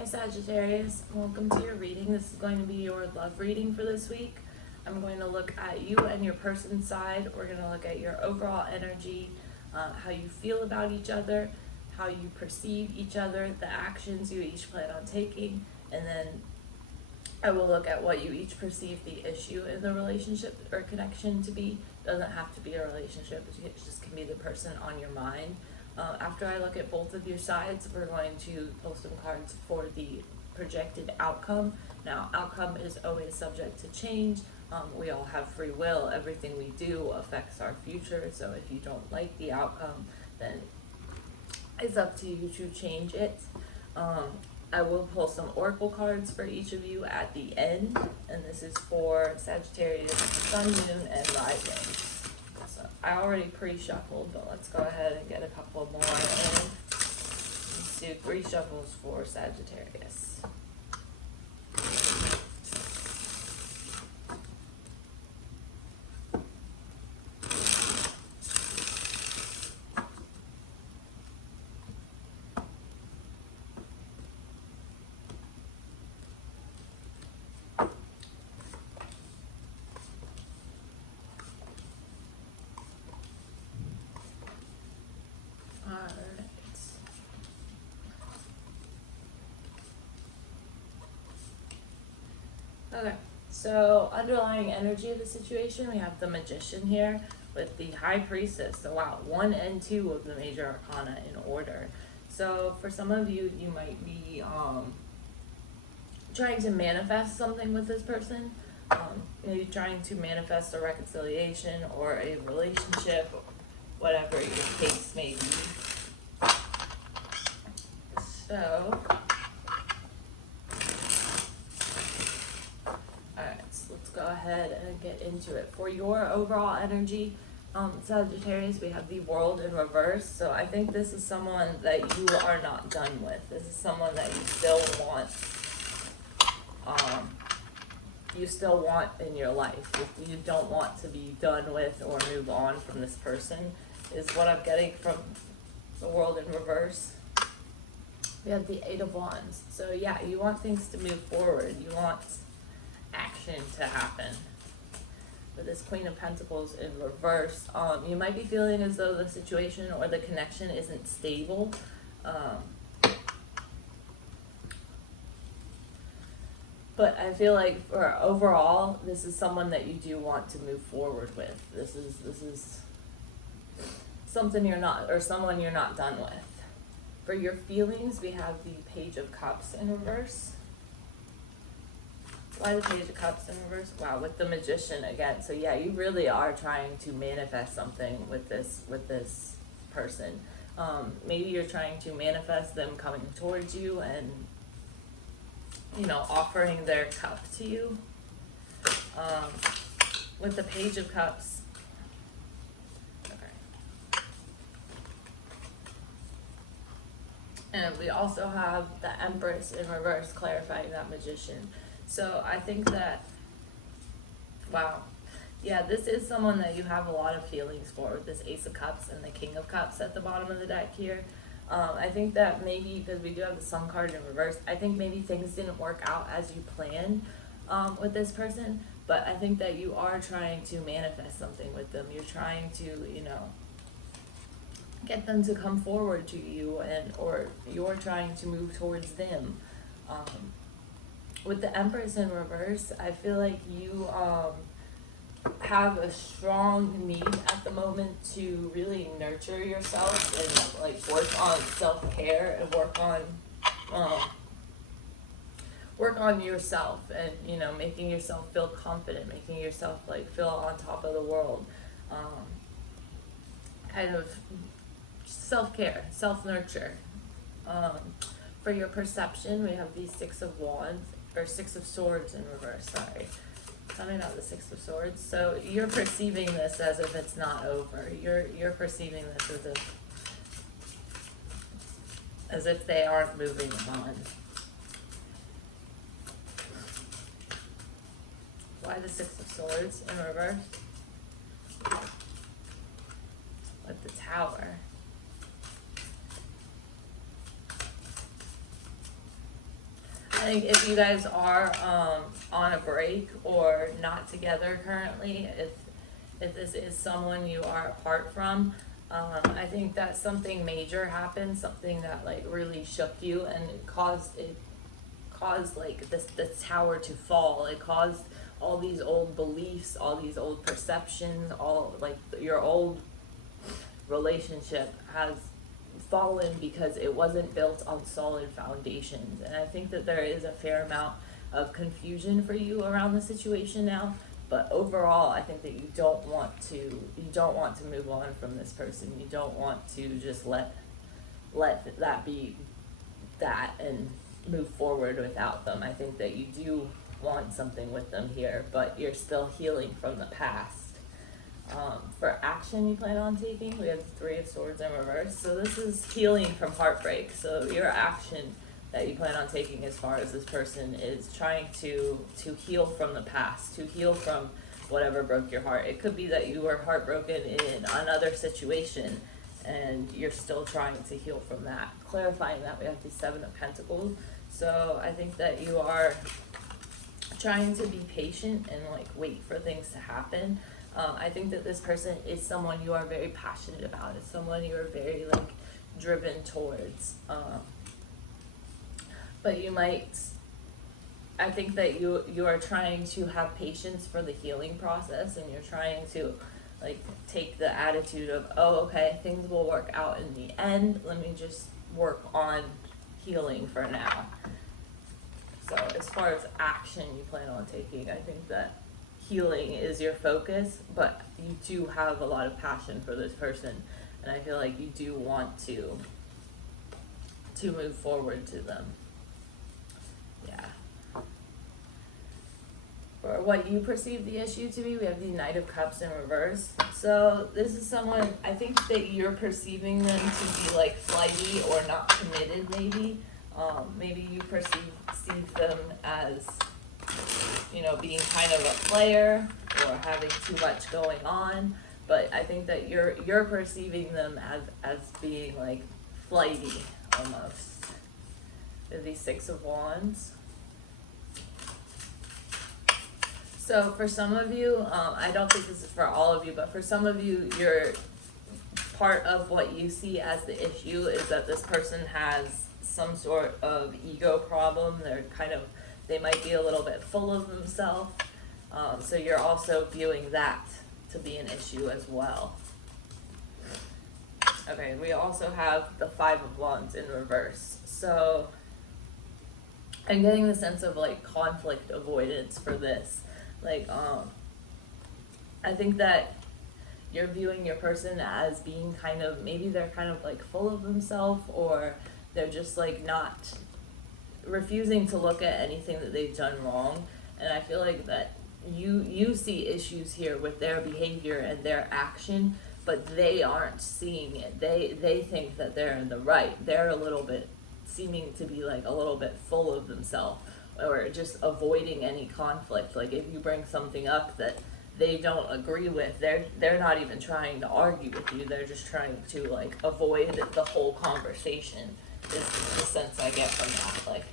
Hi Sagittarius, welcome to your reading. This is going to be your love reading for this week. I'm going to look at you and your person's side. We're going to look at your overall energy, how you feel about each other, how you perceive each other, the actions you each plan on taking, and then I will look at what you each perceive the issue in the relationship or connection to be. It doesn't have to be a relationship, it just can be the person on your mind. After I look at both of your sides, we're going to pull some cards for the projected outcome. Now, outcome is always subject to change. We all have free will. Everything we do affects our future. So if you don't like the outcome, then it's up to you to change it. I will pull some oracle cards for each of you at the end. And this is for Sagittarius, Sun, Moon, and Rising. So I already pre-shuffled, but let's go ahead and get a couple more in. Let's do 3 shuffles for Sagittarius. Okay, so underlying energy of the situation, we have the Magician here with the High Priestess. So wow, 1 and 2 of the major arcana in order. So for some of you, you might be trying to manifest something with this person. Maybe trying to manifest a reconciliation or a relationship, whatever your case may be. So go ahead and get into it. For your overall energy, Sagittarius, we have the World in reverse. So I think this is someone that you are not done with. This is someone that you still want in your life. You don't want to be done with or move on from this person, is what I'm getting from the World in reverse. We have the 8 of Wands. So yeah, you want things to move forward. You want action to happen. With this Queen of Pentacles in reverse, you might be feeling as though the situation or the connection isn't stable. But I feel like for overall, this is someone that you do want to move forward with. This is something you're not, or someone you're not done with. For your feelings, we have the Page of Cups in reverse. Why the Page of Cups in reverse? Wow, with the Magician again. So yeah, you really are trying to manifest something with this person. Maybe you're trying to manifest them coming towards you and, you know, offering their cup to you. With the Page of Cups. Okay. And we also have the Empress in reverse, clarifying that Magician. So I think that, wow, yeah, this is someone that you have a lot of feelings for with this Ace of Cups and the King of Cups at the bottom of the deck here. I think that maybe, because we do have the Sun card in reverse, I think maybe things didn't work out as you planned with this person, but I think that you are trying to manifest something with them. You're trying to, you know, get them to come forward to you, or you're trying to move towards them. With the Empress in reverse, I feel like you have a strong need at the moment to really nurture yourself and like work on self-care and work on yourself, and, you know, making yourself feel confident, making yourself like feel on top of the world. Kind of self-care, self-nurture. For your perception, we have the 6 of Wands. Or 6 of Swords in reverse, sorry. Tell me about the 6 of Swords. So you're perceiving this as if it's not over. You're perceiving this as if they aren't moving on. Why the 6 of Swords in reverse? With the Tower. I think if you guys are on a break or not together currently, if this is someone you are apart from, I think that something major happened, something that like really shook you, and it caused like the tower to fall. It caused all these old beliefs, all these old perceptions, all like your old relationship has fallen because it wasn't built on solid foundations. And I think that there is a fair amount of confusion for you around the situation now. But overall, I think that you don't want to move on from this person. You don't want to just let that be that and move forward without them. I think that you do want something with them here, but you're still healing from the past. For action you plan on taking, we have the Three of Swords in reverse. So this is healing from heartbreak. So your action that you plan on taking as far as this person is trying to heal from the past, to heal from whatever broke your heart. It could be that you were heartbroken in another situation and you're still trying to heal from that. Clarifying that, we have the Seven of Pentacles. So I think that you are trying to be patient and like wait for things to happen. I think that this person is someone you are very passionate about. It's someone you are very like driven towards. But you might, I think that you are trying to have patience for the healing process, and you're trying to like take the attitude of, oh, okay, things will work out in the end. Let me just work on healing for now. So as far as action you plan on taking, I think that healing is your focus, but you do have a lot of passion for this person, and I feel like you do want to move forward to them. Yeah. For what you perceive the issue to be, we have the Knight of Cups in reverse. So this is someone, I think that you're perceiving them to be like flighty or not committed maybe. Maybe you perceive them as, you know, being kind of a player or having too much going on, but I think that you're perceiving them as being like flighty almost. The Six of Wands. So for some of you, I don't think this is for all of you, but for some of you, you're part of what you see as the issue is that this person has some sort of ego problem. They might be a little bit full of themselves. So you're also viewing that to be an issue as well. Okay, we also have the Five of Wands in reverse. So I'm getting the sense of like conflict avoidance for this. Like, I think that you're viewing your person as being maybe they're kind of like full of themselves, or they're just like not refusing to look at anything that they've done wrong. And I feel like that you see issues here with their behavior and their action, but they aren't seeing it. They think that they're in the right. They're a little bit seeming to be like a little bit full of themselves, or just avoiding any conflict. Like if you bring something up that they don't agree with, they're not even trying to argue with you. They're just trying to like avoid the whole conversation, is the sense I get from that. Like,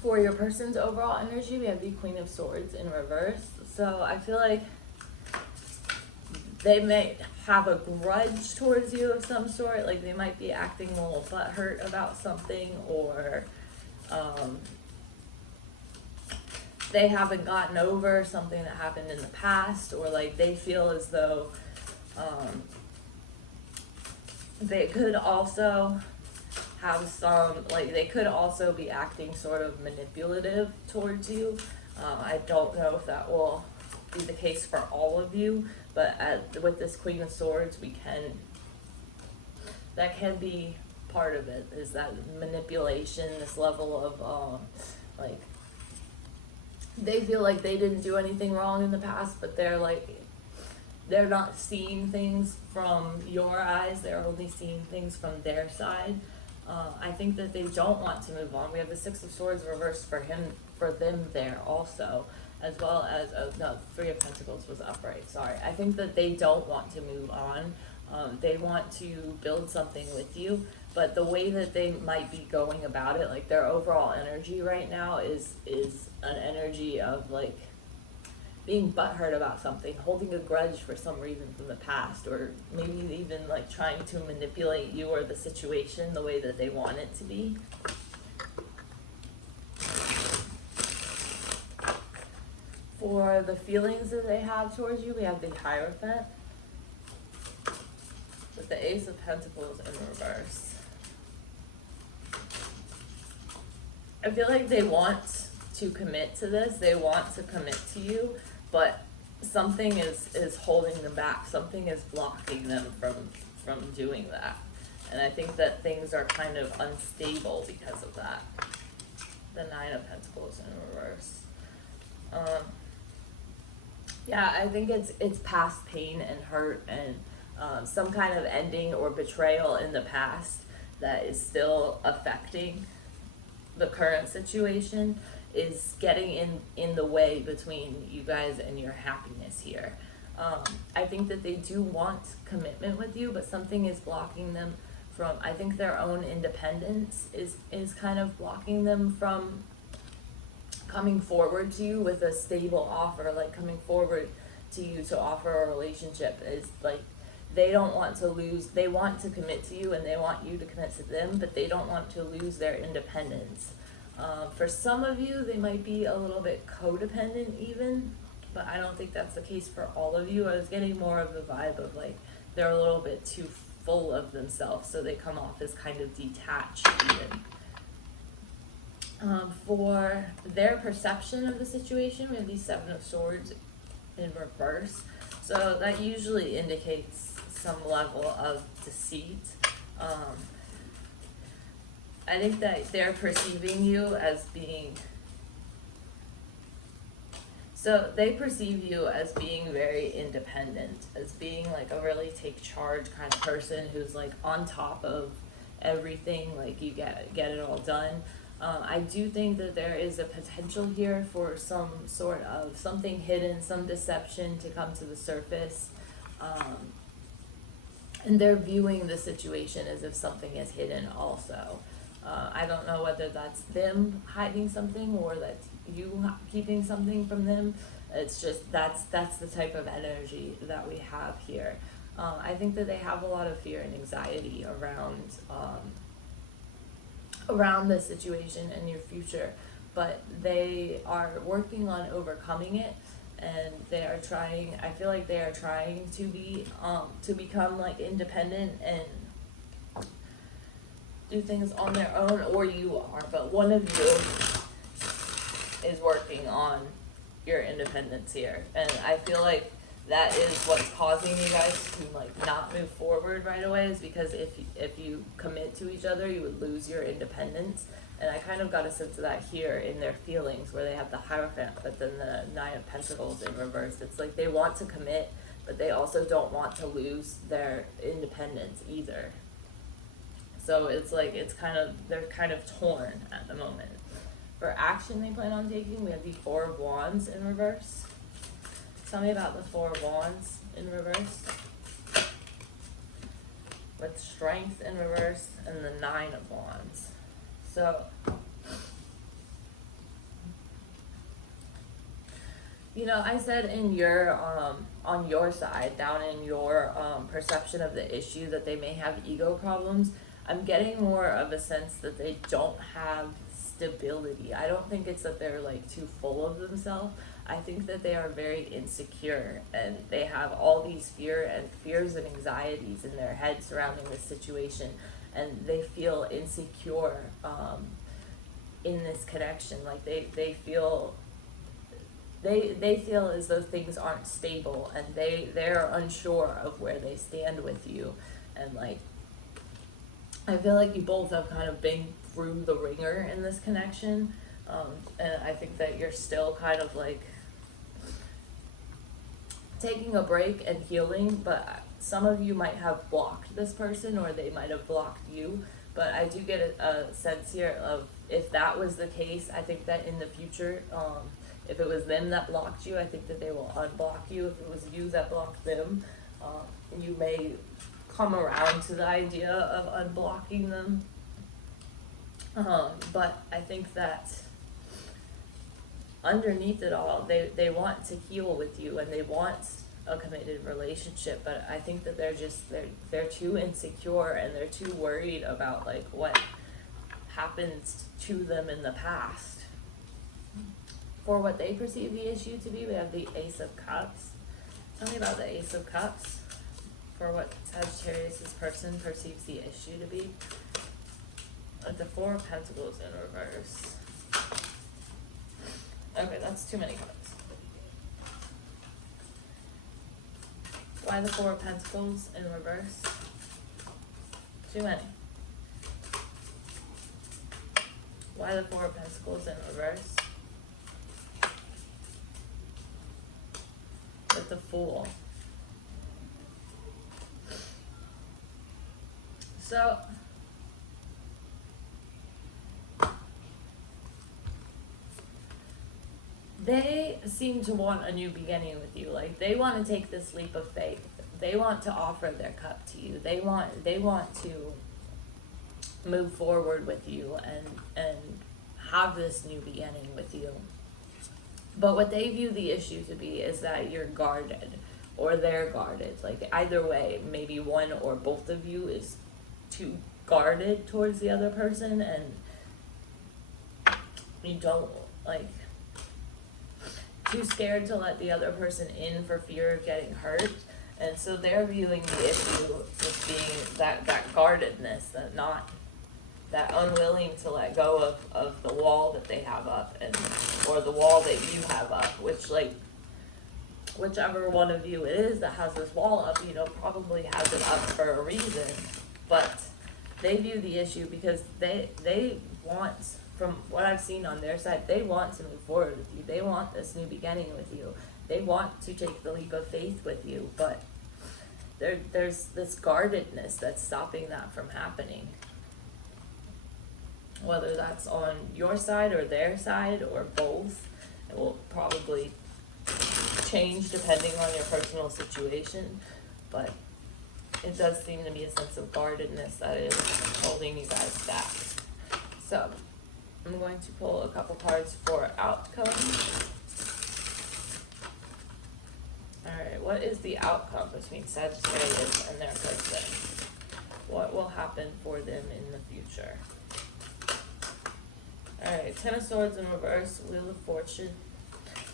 for your person's overall energy, we have the Queen of Swords in reverse. So I feel like they may have a grudge towards you of some sort. Like they might be acting a little butthurt about something, or they haven't gotten over something that happened in the past, or like they feel as though they could also have they could also be acting sort of manipulative towards you. I don't know if that will be the case for all of you, but with this Queen of Swords, that can be part of it, is that manipulation, this level of like they feel like they didn't do anything wrong in the past, but they're not seeing things from your eyes. They're only seeing things from their side. I think that they don't want to move on. We have the Six of Swords reversed for them there also, as well as no, Three of Pentacles was upright. Sorry, I think that they don't want to move on. They want to build something with you, but the way that they might be going about it, like their overall energy right now is an energy of like being butthurt about something, holding a grudge for some reason from the past, or maybe even like trying to manipulate you or the situation the way that they want it to be. For the feelings that they have towards you, we have the Hierophant with the Ace of Pentacles in reverse. I feel like they want to commit to this, they want to commit to you, but something is holding them back, something is blocking them from doing that. And I think that things are kind of unstable because of that. The Nine of Pentacles in reverse. Yeah, I think it's past pain and hurt and some kind of ending or betrayal in the past that is still affecting the current situation, is getting in the way between you guys and your happiness here. I think that they do want commitment with you, but something is blocking them from, I think their own independence is kind of blocking them from coming forward to you with a stable offer, like coming forward to you to offer a relationship. Is like they don't want to lose, they want to commit to you and they want you to commit to them, but they don't want to lose their independence. For some of you, they might be a little bit codependent even, but I don't think that's the case for all of you. I was getting more of the vibe of like they're a little bit too full of themselves, so they come off as kind of detached even. For their perception of the situation, we have the Seven of Swords in reverse. So that usually indicates some level of deceit. I think that they're perceiving you as being, so they perceive you as being very independent, as being like a really take charge kind of person who's like on top of everything, like you get it all done. I do think that there is a potential here for some sort of something hidden, some deception to come to the surface. And they're viewing the situation as if something is hidden also. I don't know whether that's them hiding something or that's you keeping something from them. It's just that's the type of energy that we have here. I think that they have a lot of fear and anxiety around this situation and your future, but they are working on overcoming it, and they are trying, I feel like they are trying to be to become like independent and do things on their own, or you are, but one of you is working on your independence here, and I feel like that is what's causing you guys to like not move forward right away, is because if you commit to each other, you would lose your independence. And I kind of got a sense of that here in their feelings, where they have the Hierophant but then the Nine of Pentacles in reverse. It's like they want to commit, but they also don't want to lose their independence either. So it's like they're kind of torn at the moment. For action they plan on taking, we have the Four of Wands in reverse. Tell me about the Four of Wands in reverse, with Strength in reverse and the Nine of Wands. So, you know, I said in your on your side, down in your perception of the issue, that they may have ego problems. I'm getting more of a sense that they don't have stability. I don't think it's that they're like too full of themselves. I think that they are very insecure, and they have all these fears and anxieties in their head surrounding this situation, and they feel insecure in this connection. Like they feel as though things aren't stable, and they're unsure of where they stand with you. And like I feel like you both have kind of been through the ringer in this connection, and I think that you're still kind of like taking a break and healing, but some of you might have blocked this person, or they might have blocked you. But I do get a sense here of, if that was the case, I think that in the future, if it was them that blocked you, I think that they will unblock you. If it was you that blocked them, you may come around to the idea of unblocking them. But I think that underneath it all, they want to heal with you and they want a committed relationship, but I think that they're too insecure and they're too worried about like what happens to them in the past. For what they perceive the issue to be, we have the Ace of Cups. Tell me about the Ace of Cups. For what Sagittarius' person perceives the issue to be. The Four of Pentacles in reverse. Okay, that's too many cards. Why the Four of Pentacles in reverse? Too many. Why the Four of Pentacles in reverse? With the Fool. So, they seem to want a new beginning with you. Like, they want to take this leap of faith. They want to offer their cup to you. They want to move forward with you and have this new beginning with you. But what they view the issue to be is that you're guarded or they're guarded. Like, either way, maybe one or both of you is too guarded towards the other person, and you don't, like, too scared to let the other person in for fear of getting hurt. And so they're viewing the issue as being that guardedness, that unwilling to let go of the wall that they have up, and or the wall that you have up, which, like, whichever one of you it is that has this wall up, you know, probably has it up for a reason. But they view the issue because they want, from what I've seen on their side, they want to move forward with you. They want this new beginning with you. They want to take the leap of faith with you, but there's this guardedness that's stopping that from happening. Whether that's on your side or their side or both, it will probably change depending on your personal situation, but it does seem to be a sense of guardedness that is holding you guys back. So, I'm going to pull a couple cards for outcome. Alright, what is the outcome between Sagittarius and their person? What will happen for them in the future? Alright, Ten of Swords in reverse, Wheel of Fortune.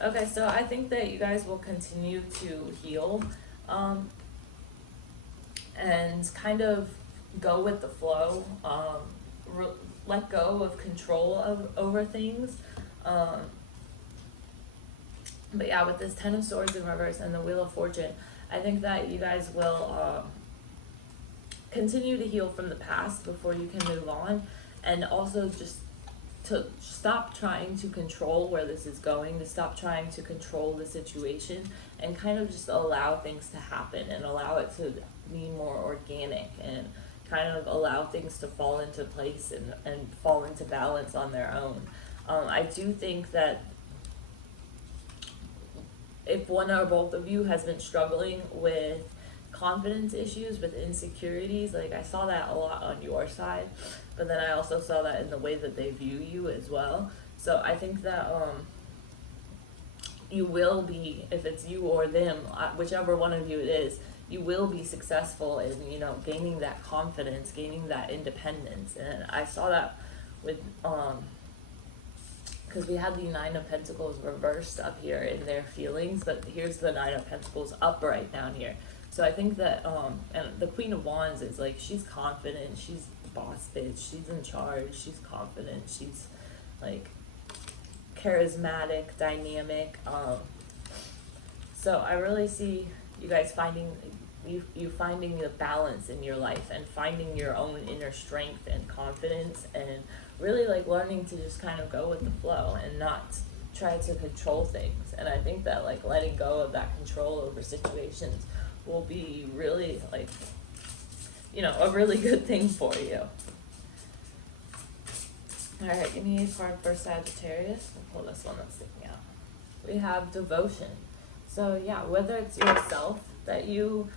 Okay, so I think that you guys will continue to heal, and kind of go with the flow, let go of control over things. But yeah, with this Ten of Swords in reverse and the Wheel of Fortune, I think that you guys will continue to heal from the past before you can move on, and also just to stop trying to control where this is going, to stop trying to control the situation, and kind of just allow things to happen and allow it to be more organic, and kind of allow things to fall into place and fall into balance on their own. I do think that if one or both of you has been struggling with confidence issues, with insecurities, like I saw that a lot on your side, but then I also saw that in the way that they view you as well. So I think that you will be, if it's you or them, whichever one of you it is, you will be successful in, you know, gaining that confidence, gaining that independence. And I saw that with, because we had the Nine of Pentacles reversed up here in their feelings, but here's the Nine of Pentacles upright down here. So I think that, and the Queen of Wands is like, she's confident, she's the boss bitch, she's in charge, she's confident, she's like charismatic, dynamic. So I really see you guys finding, you finding the balance in your life and finding your own inner strength and confidence, and really like learning to just kind of go with the flow and not try to control things. And I think that like letting go of that control over situations will be really, like, you know, a really good thing for you. Alright, give me a card for Sagittarius. I'll pull this one that's sticking out. We have Devotion. So yeah, whether it's yourself that you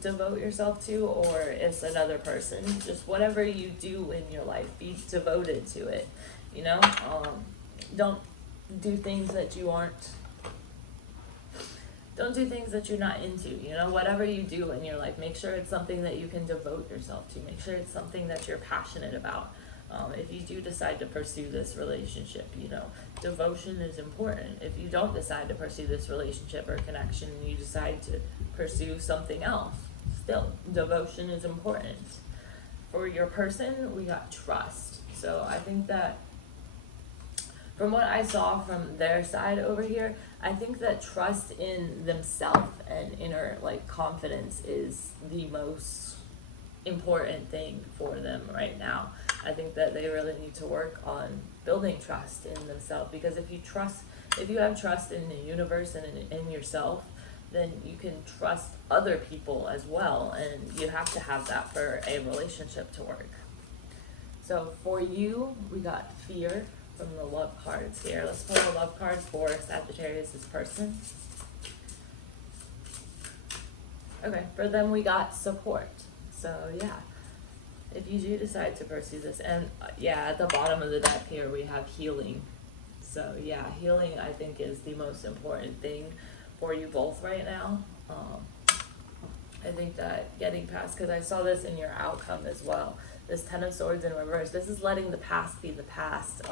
devote yourself to, or it's another person. Just whatever you do in your life, be devoted to it, you know? Don't do things that you aren't, don't do things that you're not into, you know? Whatever you do in your life, make sure it's something that you can devote yourself to. Make sure it's something that you're passionate about. If you do decide to pursue this relationship, you know, devotion is important. If you don't decide to pursue this relationship or connection and you decide to pursue something else, still, devotion is important. For your person, we got trust. So I think that from what I saw from their side over here, I think that trust in themselves and inner like confidence is the most important thing for them right now. I think that they really need to work on building trust in themselves, because if you have trust in the universe and in yourself, then you can trust other people as well, and you have to have that for a relationship to work. So for you, we got fear from the love cards here. Let's pull a love card for Sagittarius' person. Okay, for them we got support. So yeah, if you do decide to pursue this, and yeah, at the bottom of the deck here we have healing. So yeah, healing I think is the most important thing for you both right now. I think that getting past, because I saw this in your outcome as well, this Ten of Swords in reverse, this is letting the past be the past,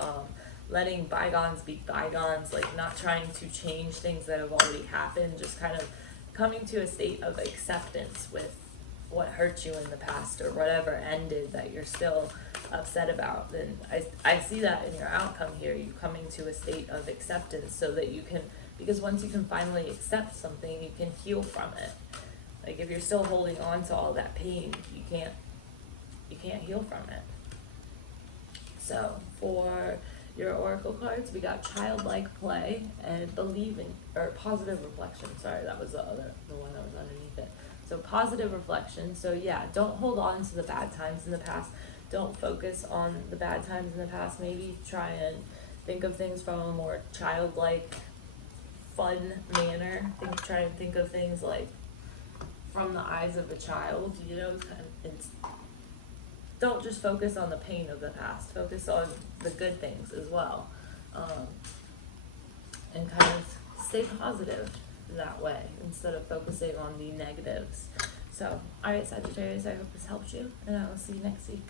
letting bygones be bygones, like not trying to change things that have already happened, just kind of coming to a state of acceptance with what hurt you in the past or whatever ended that you're still upset about. Then I see that in your outcome here, you coming to a state of acceptance so that you can, because once you can finally accept something, you can heal from it. Like if you're still holding on to all that pain, you can't heal from it. So for your oracle cards, we got childlike play and believing, or positive reflection. Sorry, that was the one that was underneath it. So positive reflection. So yeah, don't hold on to the bad times in the past. Don't focus on the bad times in the past. Maybe try and think of things from a more childlike, fun manner. Try and think of things like from the eyes of a child, you know, don't just focus on the pain of the past, focus on the good things as well. And kind of stay positive that way instead of focusing on the negatives. So, alright Sagittarius, I hope this helps you, and I will see you next week.